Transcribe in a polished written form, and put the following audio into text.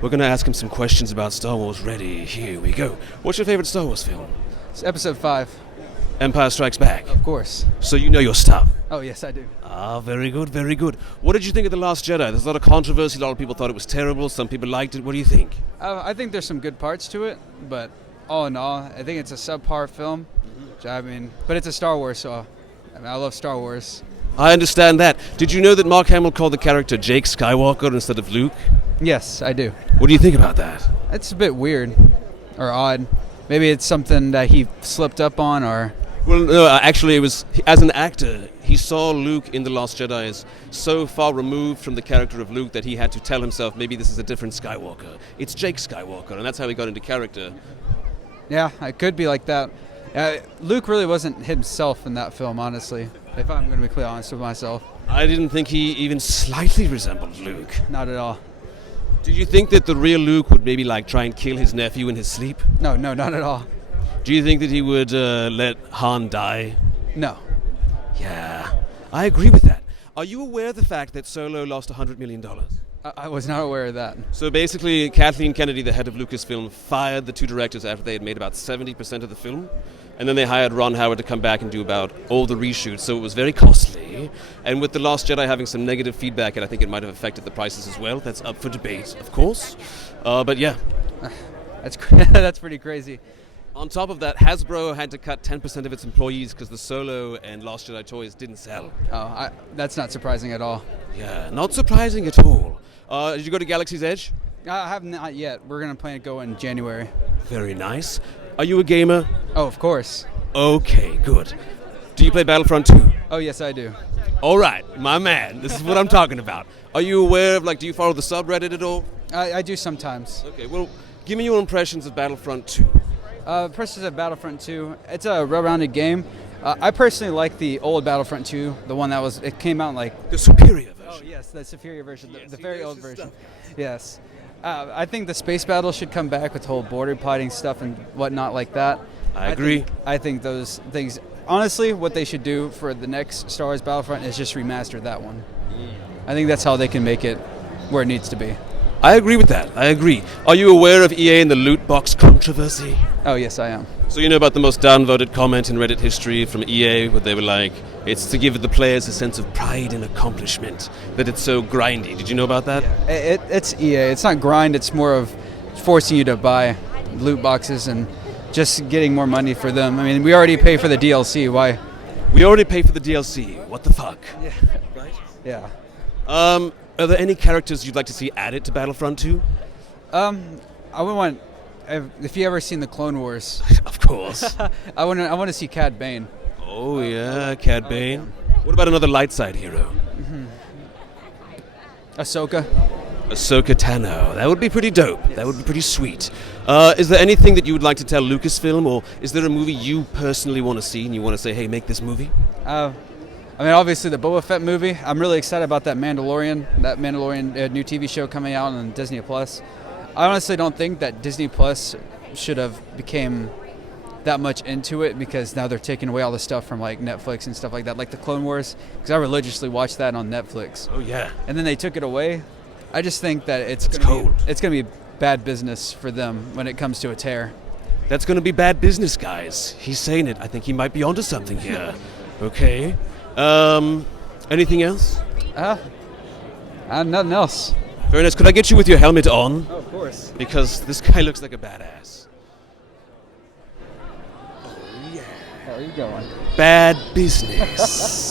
We're going to ask him some questions about Star Wars. Ready? Here we go. What's your favorite Star Wars film? It's episode 5. Empire Strikes Back. Of course. So you know your stuff. Oh, yes, I do. Ah, very good, very good. What did you think of The Last Jedi? There's a lot of controversy. A lot of people thought it was terrible. Some people liked it. What do you think? I think there's some good parts to it, but all in all, I think it's a subpar film. I mean, but it's a Star Wars, so I love Star Wars. I understand that. Did you know that Mark Hamill called the character Jake Skywalker instead of Luke? Yes, I do. What do you think about that? It's a bit weird or odd. Maybe it's something that he slipped up on, or... Well, no, actually, it was, as an actor, he saw Luke in The Last Jedi as so far removed from the character of Luke that he had to tell himself, maybe this is a different Skywalker. It's Jake Skywalker, and that's how he got into character. Yeah, it could be like that. Luke really wasn't himself in that film, honestly, if I'm going to be clear honest with myself. I didn't think he even slightly resembled Luke. Not at all. Did you think that the real Luke would maybe try and kill his nephew in his sleep? No, not at all. Do you think that he would let Han die? No. Yeah, I agree with that. Are you aware of the fact that Solo lost $100 million? I was not aware of that. So basically, Kathleen Kennedy, the head of Lucasfilm, fired the two directors after they had made about 70% of the film. And then they hired Ron Howard to come back and do about all the reshoots. So it was very costly. And with The Last Jedi having some negative feedback, and I think it might have affected the prices as well. That's up for debate, of course. But yeah. That's pretty crazy. On top of that, Hasbro had to cut 10% of its employees because the Solo and Last Jedi toys didn't sell. Oh, that's not surprising at all. Yeah, not surprising at all. Did you go to Galaxy's Edge? I have not yet. We're going to plan to go in January. Very nice. Are you a gamer? Oh, of course. Okay, good. Do you play Battlefront 2? Oh, yes, I do. All right, my man. This is what I'm talking about. Are you aware of, do you follow the subreddit at all? I do sometimes. Okay, well, give me your impressions of Battlefront 2. Impressions of Battlefront 2. It's a well-rounded game. I personally like the old Battlefront 2, the one that it came out the superior version. Oh, yes, the superior version, yes, the very old version. Stuff. Yes. I think the space battle should come back with whole border fighting stuff and whatnot like that. I agree. I think those things, honestly, what they should do for the next Star Wars Battlefront is just remaster that one. I think that's how they can make it where it needs to be. I agree with that. I agree. Are you aware of EA and the loot box controversy? Oh, yes, I am. So you know about the most downvoted comment in Reddit history from EA, where they were like, it's to give the players a sense of pride and accomplishment, that it's so grindy. Did you know about that? Yeah. It's EA. It's not grind. It's more of forcing you to buy loot boxes and just getting more money for them. I mean, we already pay for the DLC. Why? We already pay for the DLC. What the fuck? Yeah. Right? Yeah. Are there any characters you'd like to see added to Battlefront 2? I would want, if you ever seen the Clone Wars. Of course. I want to see Cad Bane. Oh yeah, Cad Bane. What about another light side hero? Ahsoka. Ahsoka Tano. That would be pretty dope. Yes. That would be pretty sweet. Is there anything that you would like to tell Lucasfilm, or is there a movie you personally want to see and you want to say, hey, make this movie? I mean, obviously the Boba Fett movie. I'm really excited about that Mandalorian new TV show coming out on Disney Plus. I honestly don't think that Disney Plus should have became that much into it, because now they're taking away all the stuff from Netflix and stuff like that, like the Clone Wars, because I religiously watched that on Netflix. Oh yeah. And then they took it away. I just think that it's going to be bad business for them when it comes to a tear. That's going to be bad business, guys. He's saying it. I think he might be onto something here. Okay. Anything else? Nothing else. Very nice. Could I get you with your helmet on? Oh, of course. Because this guy looks like a badass. Oh, yeah. How are you going? Bad business.